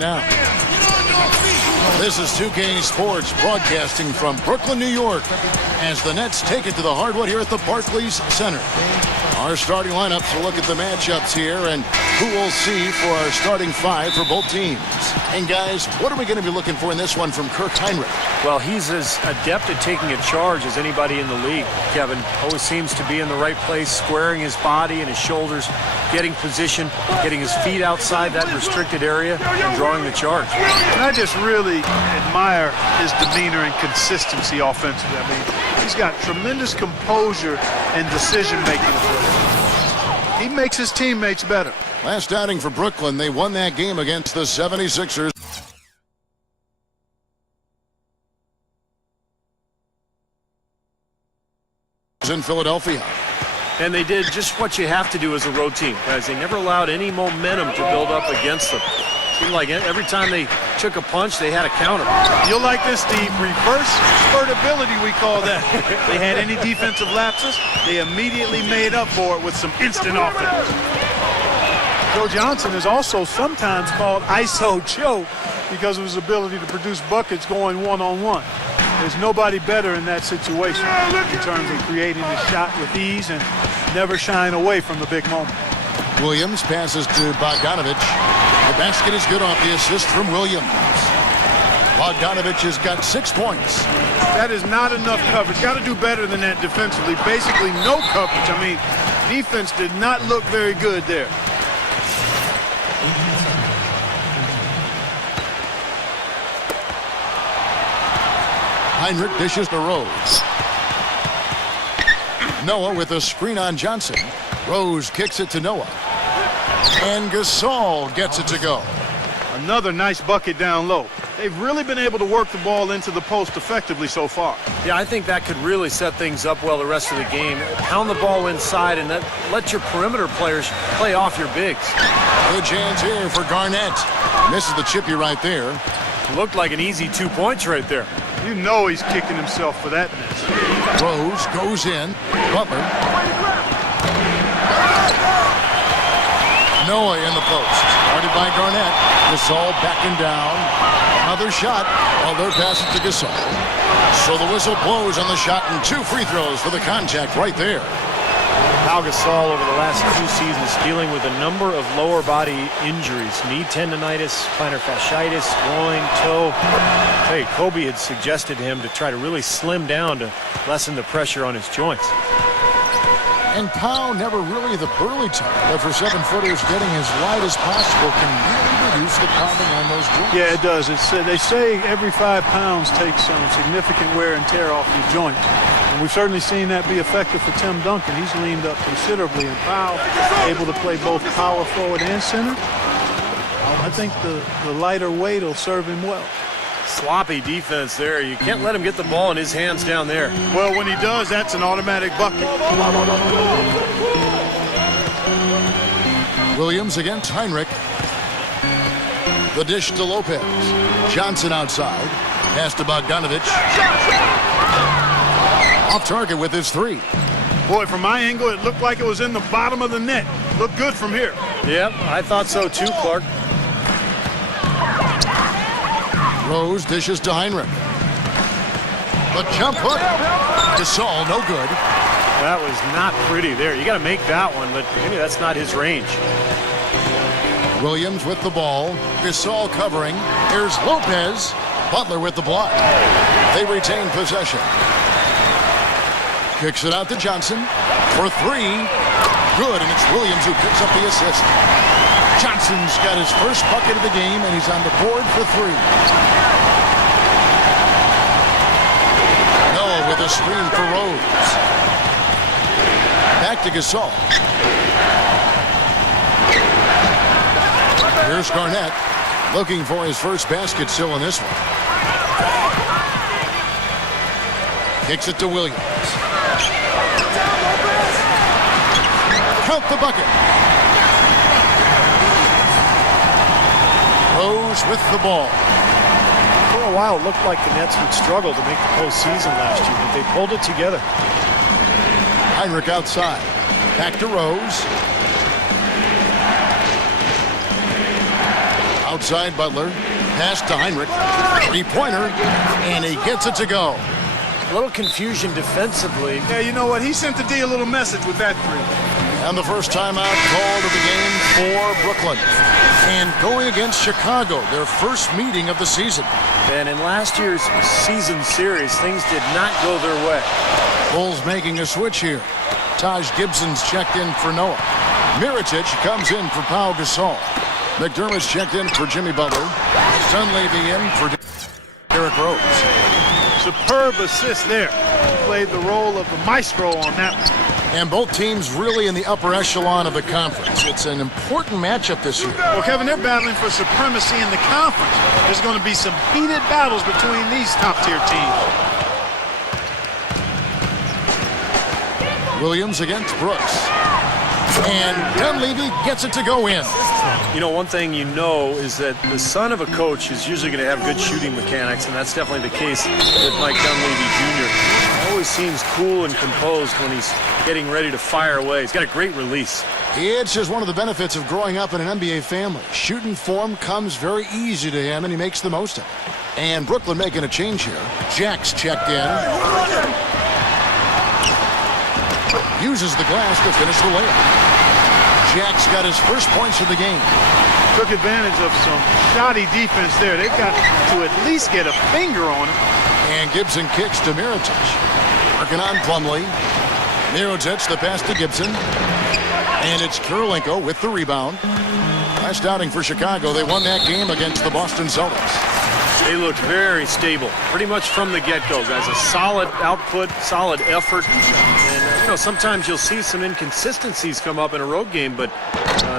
Now, this is 2K Sports broadcasting from Brooklyn, New York, as the Nets take it to the hardwood here at the Barclays Center. Our starting lineups will look at the matchups here and who we'll see for our starting five for both teams. And guys, what are we going to be looking for in this one from Kirk Heinrich? Well, he's as adept at taking a charge as anybody in the league, Kevin. Always seems to be in the right place, squaring his body and his shoulders, getting position, getting his feet outside that restricted area, and drawing the charge. And I just really admire his demeanor and consistency offensively. I mean, he's got tremendous composure and decision-making. He makes his teammates better. Last outing for Brooklyn, they won that game against the 76ers. In Philadelphia. And they did just what you have to do as a road team, guys. They never allowed any momentum to build up against them. Seemed like every time they took a punch, they had a counter. You'll like this, Steve. Reverse spurtability, we call that. They had any defensive lapses, they immediately made up for it with some instant offense. Joe Johnson is also sometimes called ISO Joe because of his ability to produce buckets going one-on-one. There's nobody better in that situation in terms of creating a shot with ease and never shying away from the big moment. Williams passes to Bogdanovich. The basket is good off the assist from Williams. Bogdanovich has got 6 points. That is not enough coverage. Got to do better than that defensively. Basically no coverage. I mean, defense did not look very good there. Heinrich dishes to Rose. Noah with a screen on Johnson. Rose kicks it to Noah. And Gasol gets it to go. Another nice bucket down low. They've really been able to work the ball into the post effectively so far. Yeah, I think that could really set things up well the rest of the game. Pound the ball inside and let your perimeter players play off your bigs. Good chance here for Garnett. Misses the chippy right there. Looked like an easy 2 points right there. You know he's kicking himself for that miss. Rose goes in. Butler. Noah in the post. Guarded by Garnett. Gasol backing down. Another shot. Butler passes to Gasol. So the whistle blows on the shot and 2 free throws for the contact right there. Pau Gasol over the last 2 seasons dealing with a number of lower body injuries. Knee tendonitis, plantar fasciitis, groin, toe. Hey, Kobe had suggested him to try to really slim down to lessen the pressure on his joints. And Pau never really the burly type, but for 7-footers getting as wide as possible can really reduce the pounding on those joints. Yeah, it does. They say every 5 pounds takes some significant wear and tear off your joint. And we've certainly seen that be effective for Tim Duncan. He's leaned up considerably, and Pau able to play both power forward and center. I think the lighter weight will serve him well. Sloppy defense there. You can't let him get the ball in his hands down there. Well, when he does, that's an automatic bucket. Williams against Heinrich. The dish to Lopez. Johnson outside. Pass to Bogdanovich. Off target with his 3. Boy, from my angle, it looked like it was in the bottom of the net. Looked good from here. Yep, I thought so too, Clark. Rose dishes to Heinrich. The jump hook. Gasol, no good. That was not pretty there. You got to make that one, but maybe that's not his range. Williams with the ball. Gasol covering. Here's Lopez. Butler with the block. They retain possession. Kicks it out to Johnson for 3. Good, and it's Williams who picks up the assist. Johnson's got his first bucket of the game, and he's on the board for 3. Noah with a screen for Rose. Back to Gasol. Here's Garnett looking for his first basket still in this one. Kicks it to Williams. Count the bucket. Rose with the ball. For a while, it looked like the Nets would struggle to make the postseason last year, but they pulled it together. Heinrich outside. Back to Rose. outside Butler. Pass to Heinrich. Three-pointer, and he gets it to go. A little confusion defensively. Yeah, you know what? He sent the D a little message with that three. And the first timeout called of the game for Brooklyn. And going against Chicago, their first meeting of the season. And in last year's season series, things did not go their way. Bulls making a switch here. Taj Gibson's checked in for Noah. Mirotic comes in for Pau Gasol. McDermott's checked in for Jimmy Butler. Dunleavy in for Derrick Rose. Superb assist there. He played the role of the maestro on that one. And both teams really in the upper echelon of the conference. It's an important matchup this year. Well, Kevin, they're battling for supremacy in the conference. There's going to be some heated battles between these top-tier teams. Williams against Brooks. And Dunleavy gets it to go in. You know, one thing you know is that the son of a coach is usually going to have good shooting mechanics, and that's definitely the case with Mike Dunleavy Jr. He always seems cool and composed when he's getting ready to fire away. He's got a great release. It's just one of the benefits of growing up in an NBA family. Shooting form comes very easy to him, and he makes the most of it. And Brooklyn making a change here. Jack's checked in. Uses the glass to finish the layup. Jack's got his first points of the game. Took advantage of some shoddy defense there. They've got to at least get a finger on him. And Gibson kicks to Mirotic. Working on Plumlee. Mirotic, the pass to Gibson. And it's Kurylenko with the rebound. Last outing for Chicago. They won that game against the Boston Celtics. They looked very stable, pretty much from the get-go, guys. A solid output, solid effort. And, you know, sometimes you'll see some inconsistencies come up in a road game, but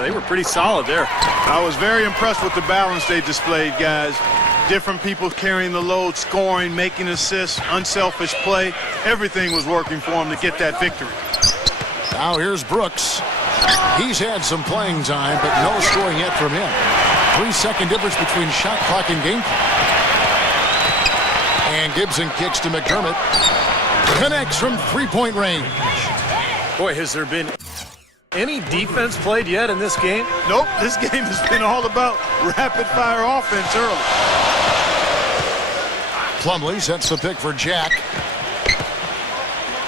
they were pretty solid there. I was very impressed with the balance they displayed, guys. Different people carrying the load, scoring, making assists, unselfish play. Everything was working for them to get that victory. Now here's Brooks. He's had some playing time, but no scoring yet from him. 3-second difference between shot clock and game clock. And Gibson kicks to McDermott. Connects from three-point range. Boy, has there been any defense played yet in this game? Nope, this game has been all about rapid-fire offense early. Plumlee sets the pick for Jack.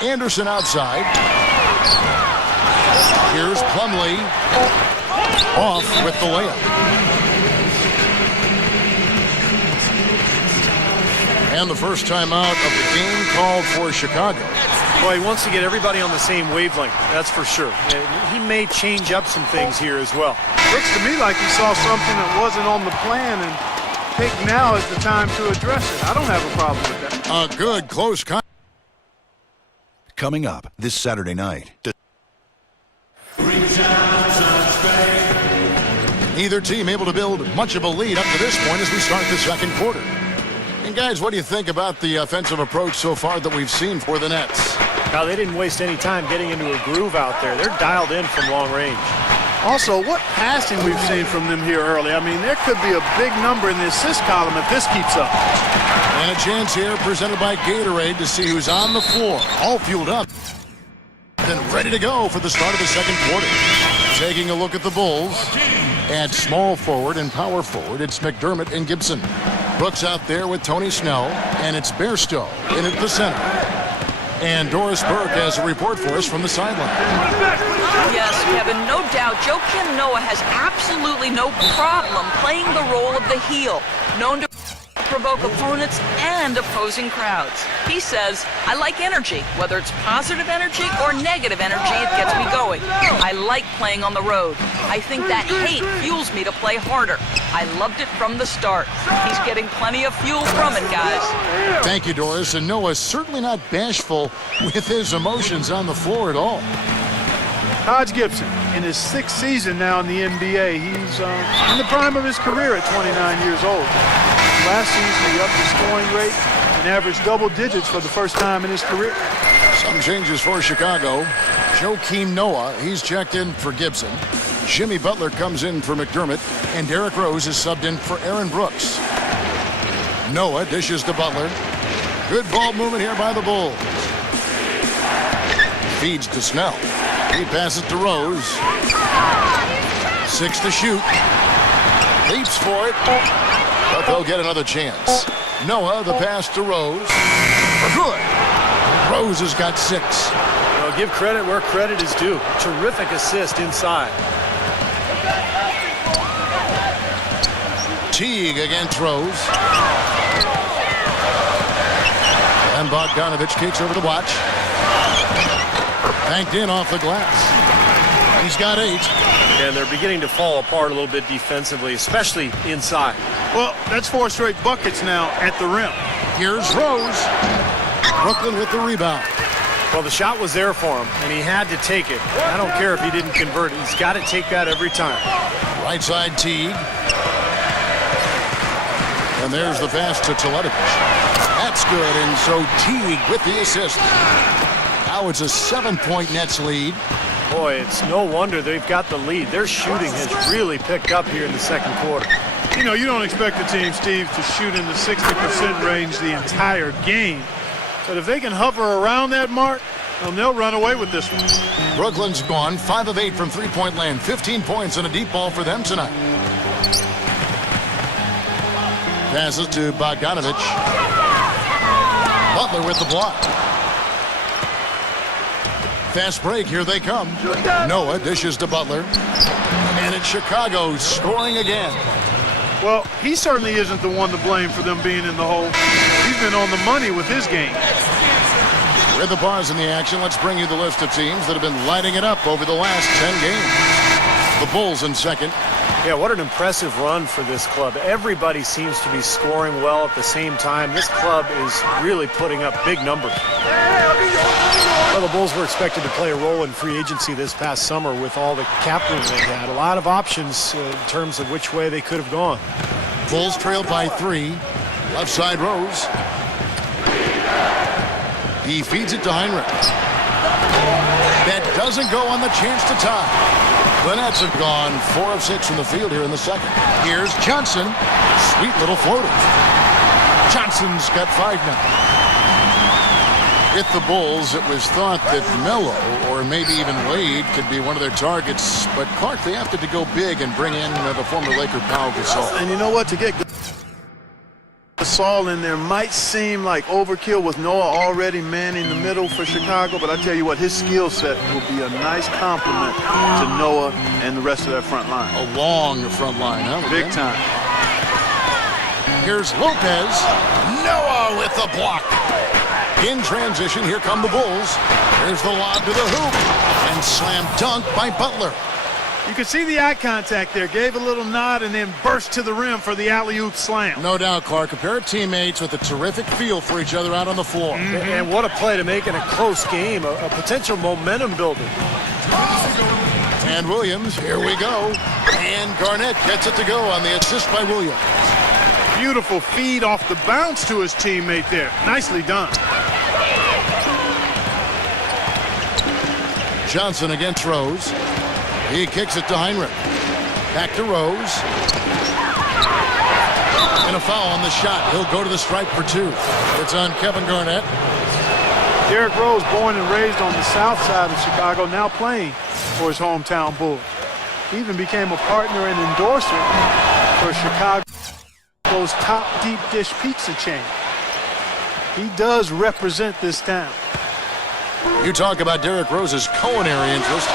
Anderson outside. Here's Plumlee. Off with the layup. And the first timeout of the game called for Chicago. Boy, he wants to get everybody on the same wavelength, that's for sure. He may change up some things here as well. Looks to me like he saw something that wasn't on the plan and picked now is the time to address it. I don't have a problem with that. A good close contact. Coming up this Saturday night. Neither team able to build much of a lead up to this point as we start the second quarter. And guys, what do you think about the offensive approach so far that we've seen for the Nets? Now, they didn't waste any time getting into a groove out there. They're dialed in from long range. Also, what passing we've seen from them here early. I mean, there could be a big number in the assist column if this keeps up. And a chance here presented by Gatorade to see who's on the floor. All fueled up and ready to go for the start of the second quarter. Taking a look at the Bulls. At small forward and power forward, it's McDermott and Gibson. Brooks out there with Tony Snell, and it's Bairstow in at the center. And Doris Burke has a report for us from the sideline. Yes, Kevin, no doubt Joakim Noah has absolutely no problem playing the role of the heel, known to provoke opponents and opposing crowds. He says, I like energy. Whether it's positive energy or negative energy, it gets me going. I like playing on the road. I think that hate fuels me to play harder. I loved it from the start. He's getting plenty of fuel from it, guys. Thank you, Doris. And Noah's certainly not bashful with his emotions on the floor at all. Taj Gibson, in his 6th season now in the NBA, he's in the prime of his career at 29 years old. Last season, he upped his scoring rate and averaged double digits for the first time in his career. Some changes for Chicago. Joakim Noah, he's checked in for Gibson. Jimmy Butler comes in for McDermott, and Derrick Rose is subbed in for Aaron Brooks. Noah dishes to Butler. Good ball movement here by the Bulls. Feeds to Snell. He passes to Rose. 6 to shoot. Leaps for it, but they'll get another chance. Noah, the pass to Rose. Good. Rose has got 6. Well, give credit where credit is due. Terrific assist inside. Teague against Rose. And Bogdanovich kicks over the watch. Banked in off the glass. He's got 8. And they're beginning to fall apart a little bit defensively, especially inside. Well, that's 4 straight buckets now at the rim. Here's Rose. Brooklyn with the rebound. Well, the shot was there for him, and he had to take it. I don't care if he didn't convert it. He's got to take that every time. Right side Teague. And there's the pass to Teletovic. That's good, and so Teague with the assist. Now it's a 7-point Nets lead. Boy, it's no wonder they've got the lead. Their shooting has really picked up here in the second quarter. You know, you don't expect the team, Steve, to shoot in the 60% range the entire game. But if they can hover around that mark, they'll run away with this one. Brooklyn's gone 5 of 8 from three-point land. 15 points and a deep ball for them tonight. Passes to Bogdanovich. Butler with the block. Fast break, here they come. Noah dishes to Butler. And it's Chicago scoring again. Well, he certainly isn't the one to blame for them being in the hole. He's been on the money with his game. With the bars in the action, let's bring you the list of teams that have been lighting it up over the last 10 games. The Bulls in second. Yeah, what an impressive run for this club. Everybody seems to be scoring well at the same time. This club is really putting up big numbers. Well, the Bulls were expected to play a role in free agency this past summer with all the cap room they had. A lot of options in terms of which way they could have gone. Bulls trailed by 3. Left side Rose. He feeds it to Heinrich. That doesn't go on the chance to tie. The Nets have gone 4 of 6 from the field here in the second. Here's Johnson. Sweet little floater. Johnson's got 5 now. With the Bulls, it was thought that Melo or maybe even Wade could be one of their targets. But Clark, they opted to go big and bring in the former Laker Pau Gasol. And you know what? To get Gasol in there might seem like overkill with Noah already manning the middle for Chicago, but I tell you what, his skill set will be a nice complement to Noah and the rest of that front line. A long front line, huh? Big time. Here's Lopez. Noah with the block. In transition, here come the Bulls. There's the lob to the hoop. And slam dunk by Butler. You can see the eye contact there. Gave a little nod and then burst to the rim for the alley-oop slam. No doubt, Clark. A pair of teammates with a terrific feel for each other out on the floor. And what a play to make in a close game. A potential momentum builder. And Williams, here we go. And Garnett gets it to go on the assist by Williams. Beautiful feed off the bounce to his teammate there. Nicely done. Johnson against Rose. He kicks it to Heinrich. Back to Rose. And a foul on the shot. He'll go to the stripe for 2. It's on Kevin Garnett. Derrick Rose, born and raised on the south side of Chicago, now playing for his hometown Bulls. He even became a partner and endorser for Chicago's top deep dish pizza chain. He does represent this town. You talk about Derrick Rose's culinary interest.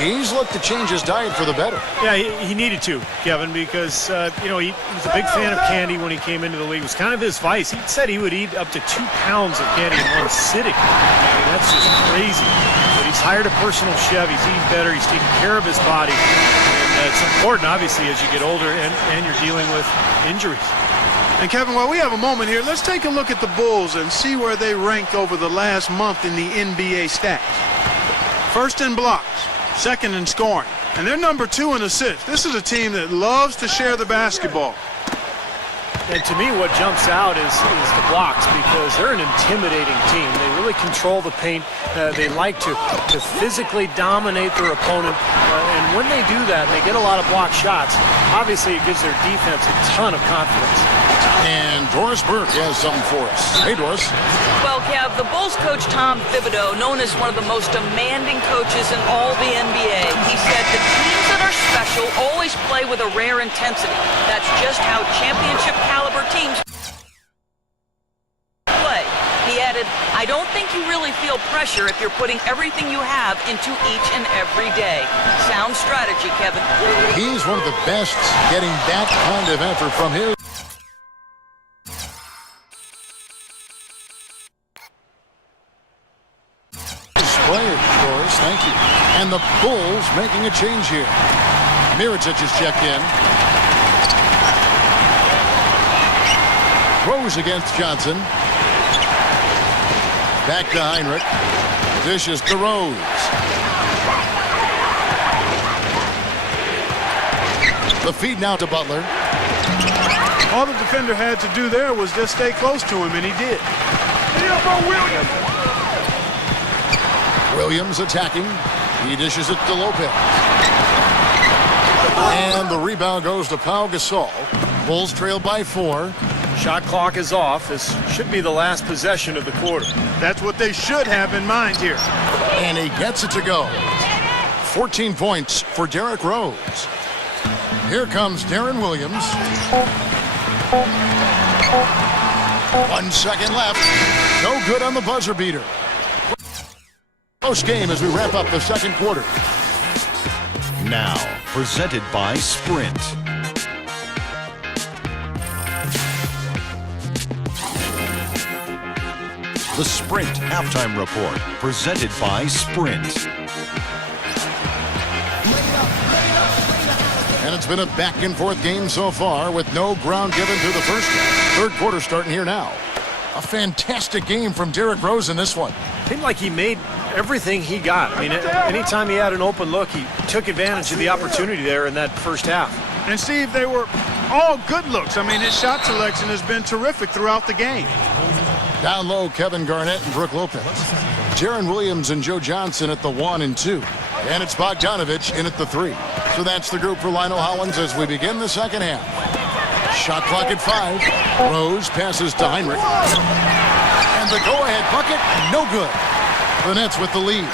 He's looked to change his diet for the better. Yeah, he needed to, Kevin, because, he was a big fan of candy when he came into the league. It was kind of his vice. He said he would eat up to 2 pounds of candy in one sitting. I mean, that's just crazy. But he's hired a personal chef. He's eating better. He's taking care of his body. And it's important, obviously, as you get older and you're dealing with injuries. And Kevin, while we have a moment here, let's take a look at the Bulls and see where they ranked over the last month in the NBA stats. First in blocks, second in scoring, and they're number 2 in assists. This is a team that loves to share the basketball. And to me, what jumps out is the blocks, because they're an intimidating team. They really control the paint. They like to physically dominate their opponent. And when they do that, and they get a lot of block shots, obviously it gives their defense a ton of confidence. And Doris Burke has something for us. Hey, Doris. Well, Kev, the Bulls coach Tom Thibodeau, known as one of the most demanding coaches in all the NBA, he said the teams that are special, always play with a rare intensity. That's just how championship caliber teams play. He added, I don't think you really feel pressure if you're putting everything you have into each and every day. Sound strategy, Kevin. He's one of the best getting that kind of effort from his players, Doris. Thank you. And the Bulls making a change here. Mirotic is checked in. Rose against Johnson. Back to Heinrich. Dishes to Rose. The feed now to Butler. All the defender had to do there was just stay close to him, and he did. Williams attacking. He dishes it to Lopez. And the rebound goes to Pau Gasol. Bulls trail by 4. Shot clock is off. This should be the last possession of the quarter. That's what they should have in mind here. And he gets it to go. 14 points for Derrick Rose. Here comes Darren Williams. 1 second left. No good on the buzzer beater. Close game as we wrap up the second quarter. Now, presented by Sprint. The Sprint Halftime Report, presented by Sprint. And it's been a back-and-forth game so far with no ground given through the first half. Third quarter starting here now. A fantastic game from Derrick Rose in this one. Seemed like he made everything he got. I mean, anytime he had an open look, he took advantage of the opportunity there in that first half. And Steve, they were all good looks. I mean, his shot selection has been terrific throughout the game. Down low, Kevin Garnett and Brook Lopez. Darren Williams and Joe Johnson at the 1 and 2. And it's Bogdanovich in at the 3. So that's the group for Lionel Hollins as we begin the second half. Shot clock at 5. Rose passes to Heinrich. And the go-ahead bucket, no good. The Nets with the lead.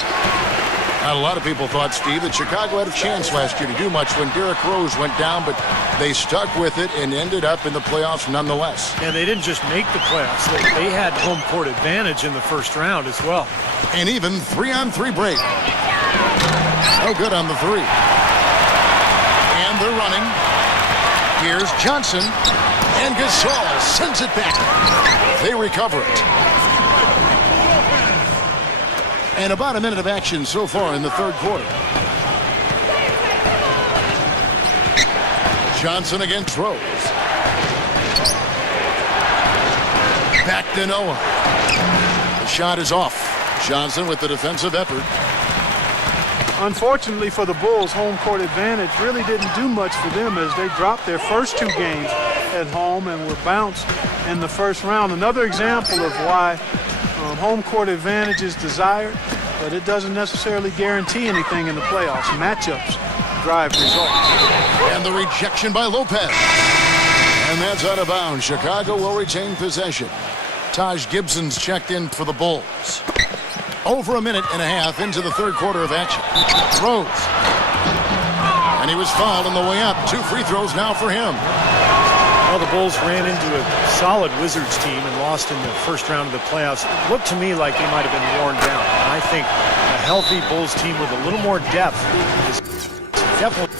Now, a lot of people thought, Steve, that Chicago had a chance last year to do much when Derrick Rose went down, but they stuck with it and ended up in the playoffs nonetheless. And they didn't just make the playoffs. They had home court advantage in the first round as well. And even 3-on-3 break. No good on the 3. And they're running. Here's Johnson. And Gasol sends it back. They recover it. And about a minute of action so far in the third quarter. Johnson against Rose. Back to Noah. The shot is off. Johnson with the defensive effort. Unfortunately for the Bulls, home court advantage really didn't do much for them as they dropped their first 2 games at home and were bounced in the first round. Another example of why home court advantage is desired, but it doesn't necessarily guarantee anything in the playoffs. Matchups drive results. And the rejection by Lopez. And that's out of bounds. Chicago will retain possession. Taj Gibson's checked in for the Bulls. Over a minute and a half into the third quarter of action. Rose. And he was fouled on the way up. 2 free throws now for him. Well, the Bulls ran into a solid Wizards team and lost in the first round of the playoffs. It looked to me like they might have been worn down. And I think a healthy Bulls team with a little more depth is definitely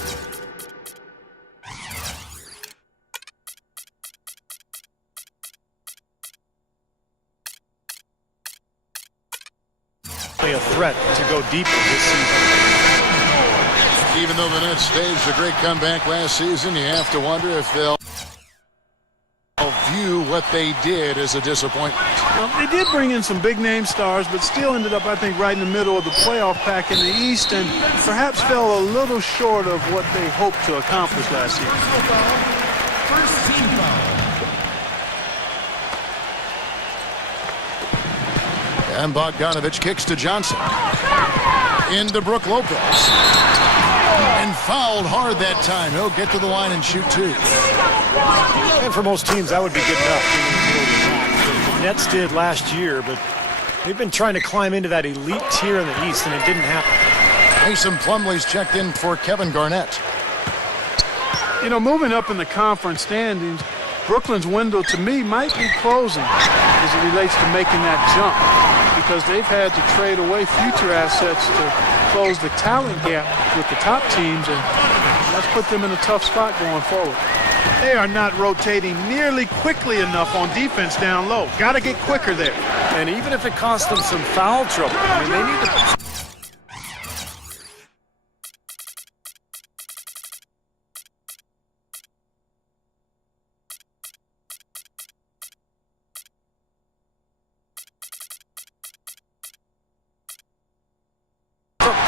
a threat to go deeper this season. Even though the Nets staged a great comeback last season, you have to wonder if they'll view what they did as a disappointment. Well, they did bring in some big-name stars, but still ended up, I think, right in the middle of the playoff pack in the East and perhaps fell a little short of what they hoped to accomplish last year. First team foul. And Bogdanovich kicks to Johnson. Into Brook Lopez. And fouled hard that time. He'll get to the line and shoot 2. And for most teams, that would be good enough. The Nets did last year, but they've been trying to climb into that elite tier in the East, and it didn't happen. Mason Plumlee's checked in for Kevin Garnett. You know, moving up in the conference standings, Brooklyn's window to me might be closing as it relates to making that jump, because they've had to trade away future assets to close the talent gap with the top teams, and that's put them in a tough spot going forward. They are not rotating nearly quickly enough on defense down low. Got to get quicker there. And even if it costs them some foul trouble, I mean, they need to...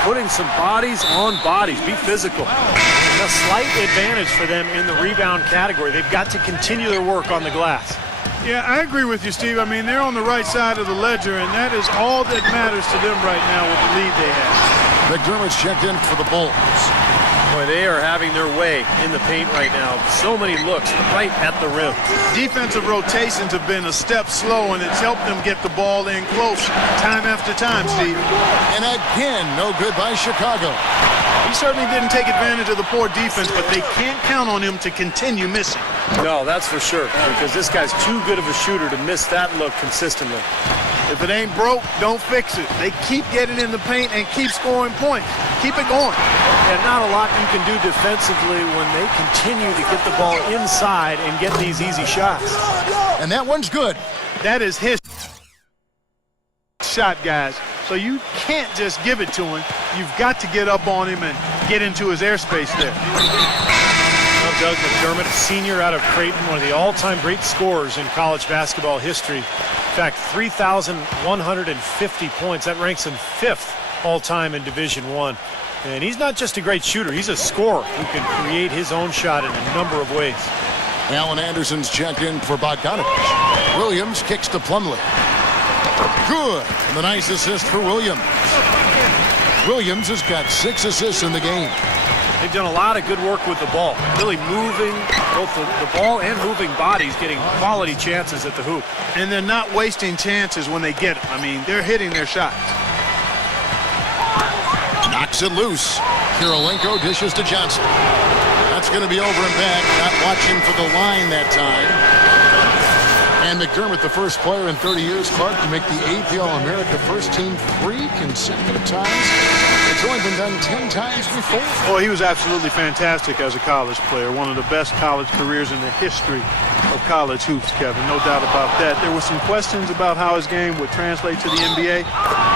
Putting some bodies on bodies. Be physical. A slight advantage for them in the rebound category. They've got to continue their work on the glass. Yeah, I agree with you, Steve. I mean, they're on the right side of the ledger, and that is all that matters to them right now with the lead they have. McDermott's checked in for the Bulls. Boy, they are having their way in the paint right now. So many looks right at the rim. Defensive rotations have been a step slow, and it's helped them get the ball in close time after time, Steve. And again, no good by Chicago. He certainly didn't take advantage of the poor defense, but they can't count on him to continue missing. No, that's for sure, because this guy's too good of a shooter to miss that look consistently. If it ain't broke, don't fix it. They keep getting in the paint and keep scoring points. Keep it going. Yeah, not a lot you can do defensively when they continue to get the ball inside and get these easy shots. And that one's good. That is his shot, guys. So you can't just give it to him. You've got to get up on him and get into his airspace there. Well, Doug McDermott, a senior out of Creighton, one of the all-time great scorers in college basketball history. In fact, 3,150 points. That ranks him 5th all-time in Division I. And he's not just a great shooter. He's a scorer who can create his own shot in a number of ways. Alan Anderson's checked in for Bogdanovich. Williams kicks to Plumlee. Good. And the nice assist for Williams. Williams has got 6 assists in the game. They've done a lot of good work with the ball. Really moving both the ball and moving bodies, getting quality chances at the hoop. And they're not wasting chances when they get them. I mean, they're hitting their shots. Knocks it loose. Kirilenko dishes to Johnson. That's going to be over and back. Not watching for the line that time. And McDermott, the first player in 30 years, Clark, to make the AP All-America first team 3 consecutive times. It's only been done 10 times before. Oh, he was absolutely fantastic as a college player. One of the best college careers in the history of college hoops, Kevin. No doubt about that. There were some questions about how his game would translate to the NBA.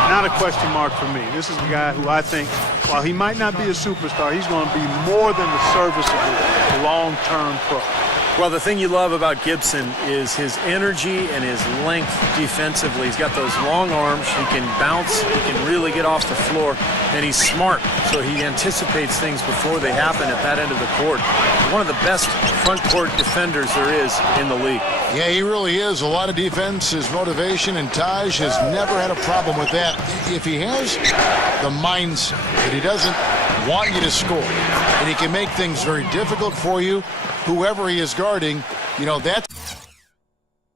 Not a question mark for me. This is a guy who I think, while he might not be a superstar, he's going to be more than a serviceable long-term pro. Well, the thing you love about Gibson is his energy and his length defensively. He's got those long arms. He can bounce. He can really get off the floor. And he's smart, so he anticipates things before they happen at that end of the court. One of the best front court defenders there is in the league. Yeah, he really is. A lot of defense, his motivation, and Taj has never had a problem with that. If he has the mindset that he doesn't want you to score, and he can make things very difficult for you, whoever he is guarding, you know, that's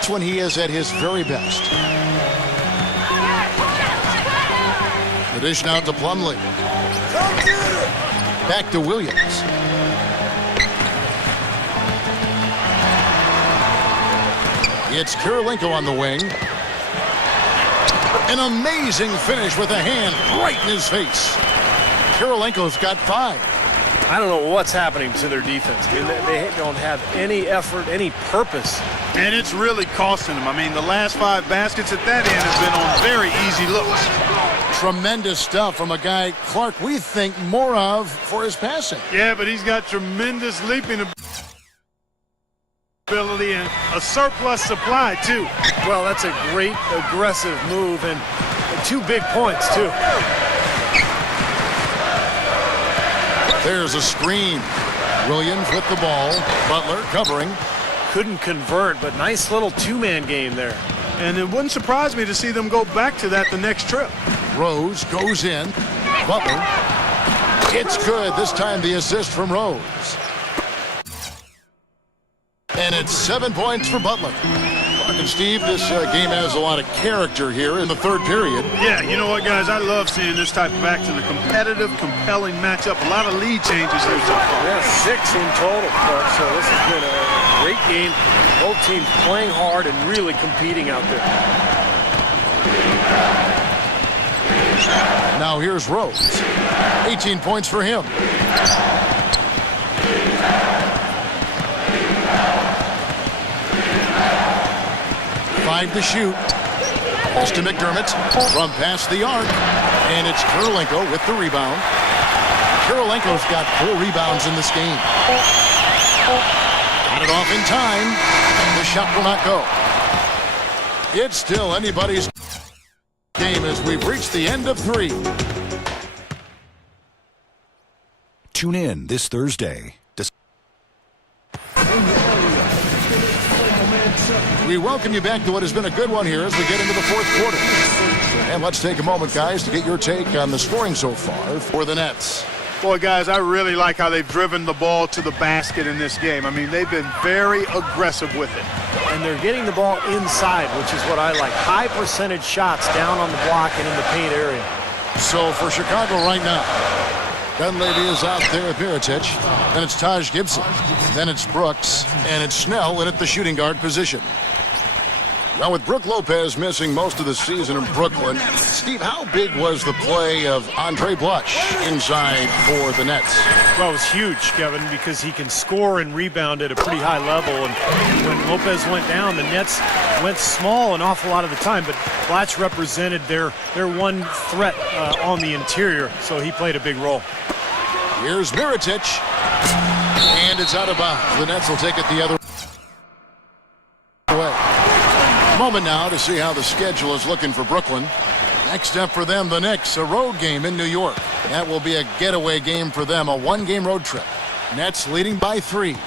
when he is at his very best. The dish now to Plumlee. Back to Williams. It's Kirilenko on the wing. An amazing finish with a hand right in his face. Kirilenko's got 5. I don't know what's happening to their defense. I mean, they don't have any effort, any purpose. And it's really costing them. I mean, the last 5 baskets at that end have been on very easy looks. Tremendous stuff from a guy, Clark, we think more of for his passing. Yeah, but he's got tremendous leaping ability and a surplus supply, too. Well, that's a great aggressive move and 2 big points, too. There's a screen. Williams with the ball. Butler covering. Couldn't convert, but nice little 2-man game there. And it wouldn't surprise me to see them go back to that the next trip. Rose goes in. Butler. It's good. This time the assist from Rose. And it's 7 points for Butler. And Steve, this game has a lot of character here in the third period. Yeah, you know what, guys? I love seeing this type of action. A competitive, compelling matchup. A lot of lead changes here so far. Yeah, 6 in total, Clark. So this has been a great game. Both teams playing hard and really competing out there. Now here's Rose. 18 points for him. Five to shoot. Pass to McDermott from past the arc. And it's Kirilenko with the rebound. Kirilenko's got 4 rebounds in this game. Got it off in time. The shot will not go. It's still anybody's game as we've reached the end of 3. Tune in this Thursday. We welcome you back to what has been a good one here as we get into the fourth quarter. And let's take a moment, guys, to get your take on the scoring so far for the Nets. Boy, guys, I really like how they've driven the ball to the basket in this game. I mean, they've been very aggressive with it. And they're getting the ball inside, which is what I like. High percentage shots down on the block and in the paint area. So for Chicago right now, Dunleavy is out there with Mirotic. Then it's Taj Gibson. Then it's Brooks. And it's Snell in at the shooting guard position. Now with Brook Lopez missing most of the season in Brooklyn, Steve, how big was the play of Andre Blush inside for the Nets? Well, it was huge, Kevin, because he can score and rebound at a pretty high level. And when Lopez went down, the Nets went small an awful lot of the time, but Blatch represented their one threat on the interior, so he played a big role. Here's Mirotic, and it's out of bounds. The Nets will take it the other way. Moment now to see how the schedule is looking for Brooklyn. Next up for them, the Knicks, a road game in New York. That will be a getaway game for them, a 1-game road trip. Nets leading by 3.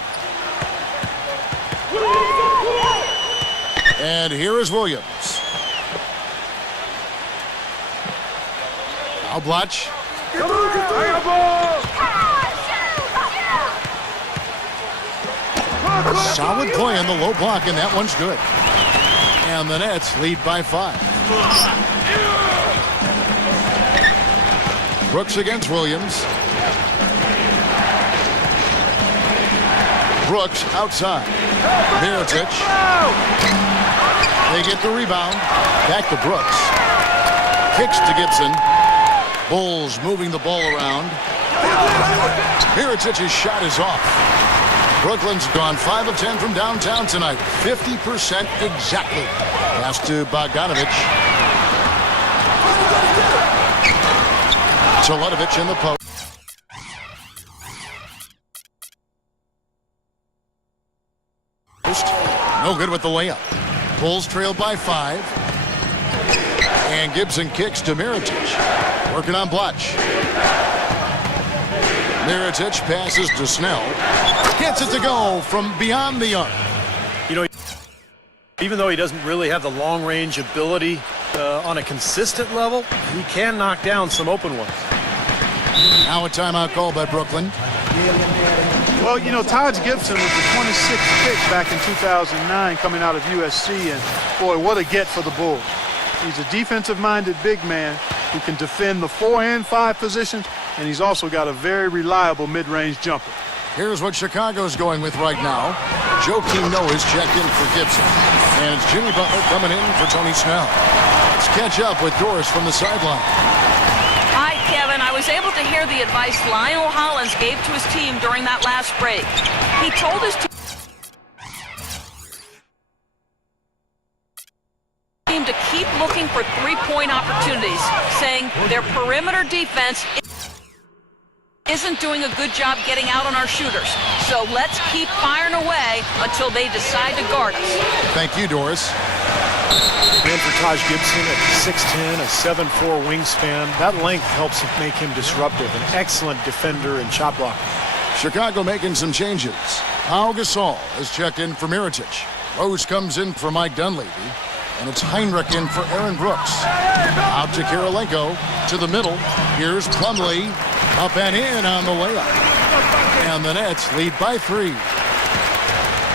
And here is Williams. Now Blatch. Solid play on the low block, and that one's good. And the Nets lead by 5. Brooks against Williams. Brooks outside. Mirotic. They get the rebound. Back to Brooks. Kicks to Gibson. Bulls moving the ball around. Mirotic's shot is off. Brooklyn's gone 5 of 10 from downtown tonight. 50% exactly. Pass to Bogdanovich. Teletovic in the post. No good with the layup. Bulls trailed by 5. And Gibson kicks to Mirotic. Working on Blatch. Mirotic passes to Snell. Gets it to go from beyond the arc. You know, even though he doesn't really have the long-range ability on a consistent level, he can knock down some open ones. Now a timeout call by Brooklyn. Well, you know, Taj Gibson was the 26th pick back in 2009 coming out of USC, and boy, what a get for the Bulls. He's a defensive-minded big man who can defend the 4 and 5 positions, and he's also got a very reliable mid-range jumper. Here's what Chicago's going with right now. Joakim Noah is checked in for Gibson. And it's Jimmy Butler coming in for Tony Snell. Let's catch up with Doris from the sideline. Hi, Kevin. I was able to hear the advice Lionel Hollins gave to his team during that last break. He told his team to keep looking for three-point opportunities, saying their perimeter defense isn't doing a good job getting out on our shooters. So let's keep firing away until they decide to guard us. Thank you, Doris. And for Taj Gibson at 6'10", a 7'4" wingspan, that length helps make him disruptive. An excellent defender and shot blocker. Chicago making some changes. Pau Gasol is checked in for Mirotic. Rose comes in for Mike Dunleavy. And it's Heinrich in for Aaron Brooks. Out to Kirilenko, to the middle. Here's Plumlee, up and in on the layup. And the Nets lead by 3.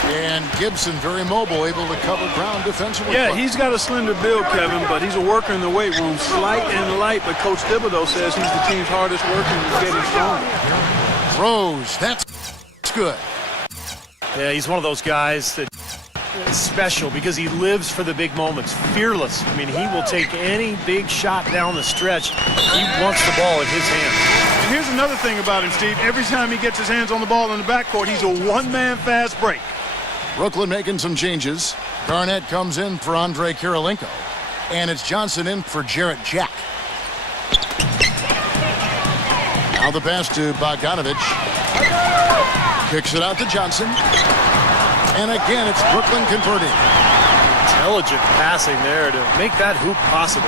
And Gibson very mobile, able to cover ground defensively. Yeah, he's got a slender build, Kevin, but he's a worker in the weight room. Slight and light, but Coach Thibodeau says he's the team's hardest worker and he's getting stronger. Rose, that's good. Yeah, he's one of those guys that is special because he lives for the big moments. Fearless. I mean, he will take any big shot down the stretch. He wants the ball in his hands. And here's another thing about him, Steve. Every time he gets his hands on the ball in the backcourt, he's a one-man fast break. Brooklyn making some changes. Garnett comes in for Andre Kirilenko. And it's Johnson in for Jarrett Jack. Now the pass to Bogdanovich. Kicks it out to Johnson. And again, it's Brooklyn converting. Intelligent passing there to make that hoop possible.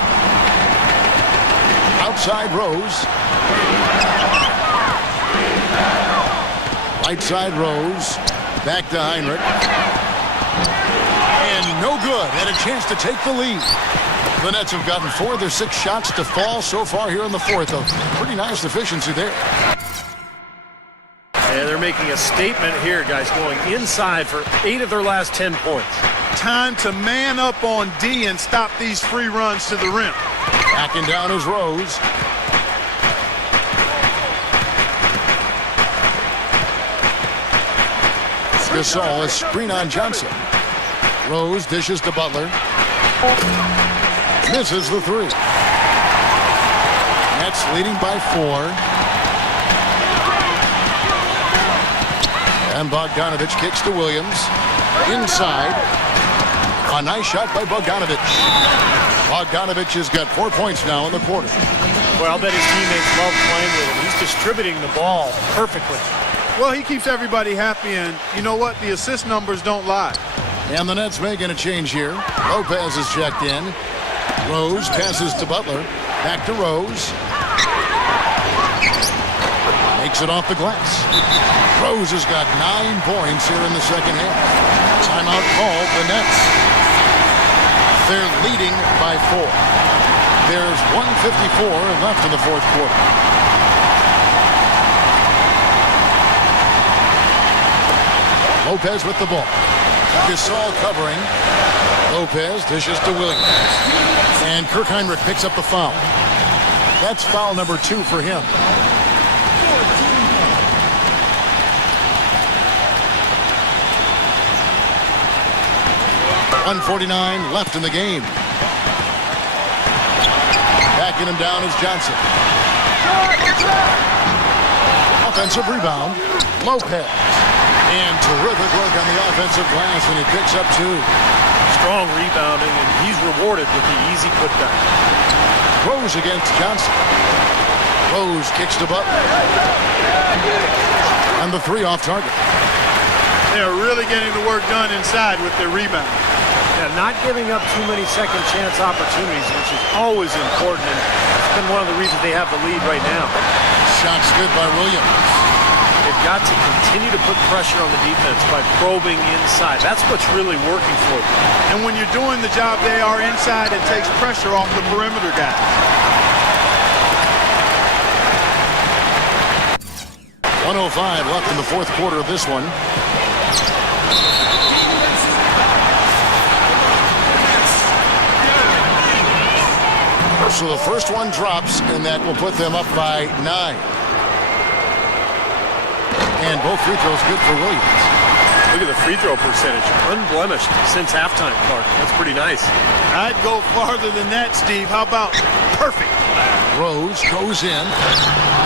Outside Rose. Right side Rose. Back to Heinrich. And no good. And a chance to take the lead. The Nets have gotten 4 of their 6 shots to fall so far here in the fourth. A pretty nice efficiency there. And they're making a statement here, guys, going inside for 8 of their last 10 points. Time to man up on D and stop these free runs to the rim. Backing down is Rose. Gasol, a screen on Johnson. Rose dishes to Butler. Misses the 3. Nets leading by 4. And Bogdanovich kicks to Williams. Inside. A nice shot by Bogdanovich. Bogdanovich has got 4 points now in the quarter. Well, I'll bet his teammates love playing with him. He's distributing the ball perfectly. Well, he keeps everybody happy, and you know what? The assist numbers don't lie. And the Nets making a change here. Lopez is checked in. Rose passes to Butler. Back to Rose. Makes it off the glass. Rose has got 9 points here in the second half. Timeout called the Nets. They're leading by 4. There's 1:54 left in the fourth quarter. Lopez with the ball. Gasol covering. Lopez dishes to Williams. And Kirk Heinrich picks up the foul. That's foul number 2 for him. .149 left in the game. Backing him down is Johnson. Offensive rebound. Lopez. And terrific work on the offensive glass, and he picks up 2. Strong rebounding, and he's rewarded with the easy putback. Rose against Johnson. Rose kicks to Butler. And the 3 off target. They're really getting the work done inside with their rebound. Yeah, not giving up too many second chance opportunities, which is always important, and it's been one of the reasons they have the lead right now. Shots good by Williams. They've got to continue to put pressure on the defense by probing inside. That's what's really working for them. And when you're doing the job they are inside, it takes pressure off the perimeter guys. 1:05 left in the fourth quarter of this one. So the first one drops, and that will put them up by 9. And both free throws good for Williams. Look at the free throw percentage. Unblemished since halftime, Clark. That's pretty nice. I'd go farther than that, Steve. How about perfect? Rose goes in.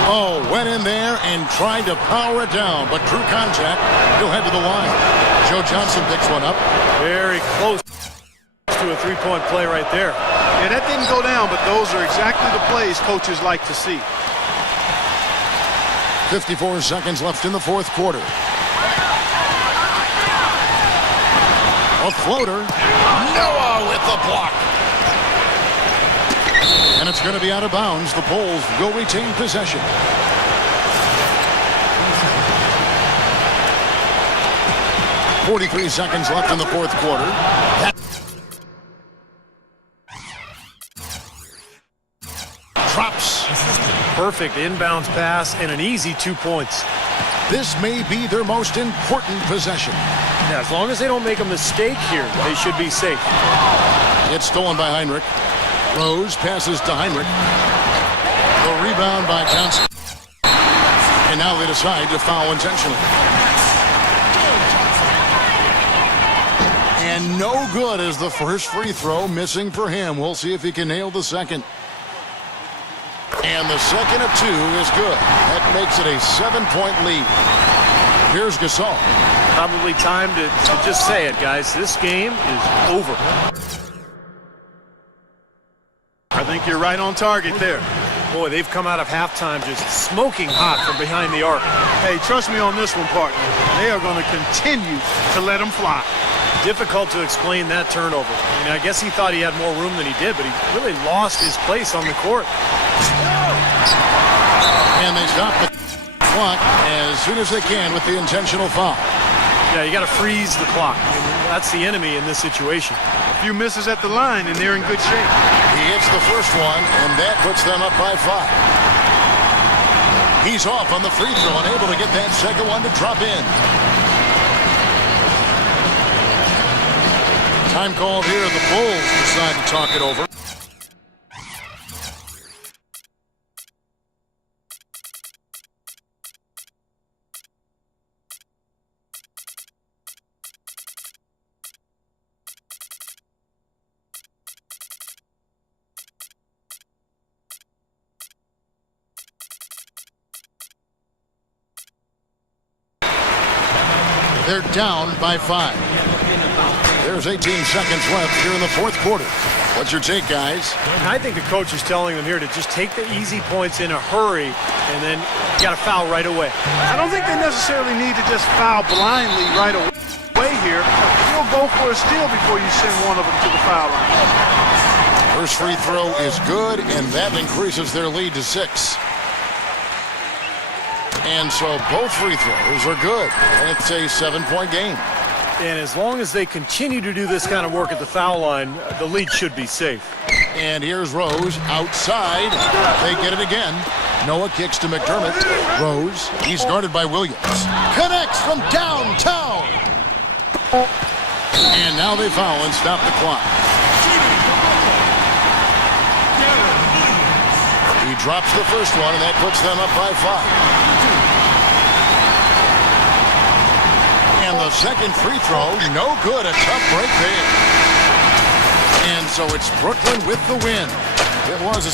Oh, went in there and tried to power it down, but true contact. He'll head to the line. Joe Johnson picks one up. Very close to a three-point play right there. Yeah, that didn't go down, but those are exactly the plays coaches like to see. 54 seconds left in the fourth quarter. A floater. Noah with the block. And it's going to be out of bounds. The Bulls will retain possession. .43 seconds left in the fourth quarter. Drops. Perfect inbounds pass and an easy 2 points. This may be their most important possession. Yeah, as long as they don't make a mistake here, they should be safe. It's stolen by Heinrich. Rose passes to Heinrich. The rebound by Johnson. And now they decide to foul intentionally. And no good is the first free throw, missing for him. We'll see if he can nail the second. And the second of two is good. That makes it a 7-point lead. Here's Gasol. Probably time to just say it, guys. This game is over. I think you're right on target there. Boy, they've come out of halftime just smoking hot from behind the arc. Hey, trust me on this one, partner. They are going to continue to let them fly. Difficult to explain that turnover. I mean, I guess he thought he had more room than he did, but he really lost his place on the court. And they stop the clock as soon as they can with the intentional foul. Yeah, you got to freeze the clock. I mean, that's the enemy in this situation. A few misses at the line, and they're in good shape. He hits the first one, and that puts them up by 5. He's off on the free throw and able to get that second one to drop in. Time called here. The Bulls decide to talk it over. They're down by 5. There's 18 seconds left here in the fourth quarter. What's your take, guys? I think the coach is telling them here to just take the easy points in a hurry, and then you got to foul right away. I don't think they necessarily need to just foul blindly right away here. You'll go for a steal before you send one of them to the foul line. First free throw is good, and that increases their lead to 6. And so both free throws are good. And it's a 7-point game. And as long as they continue to do this kind of work at the foul line, the lead should be safe. And here's Rose outside. They get it again. Noah kicks to McDermott. Rose, he's guarded by Williams. Connects from downtown. And now they foul and stop the clock. He drops the first one, and that puts them up by 5. And the second free throw, no good. A tough break there. And so it's Brooklyn with the win. It was a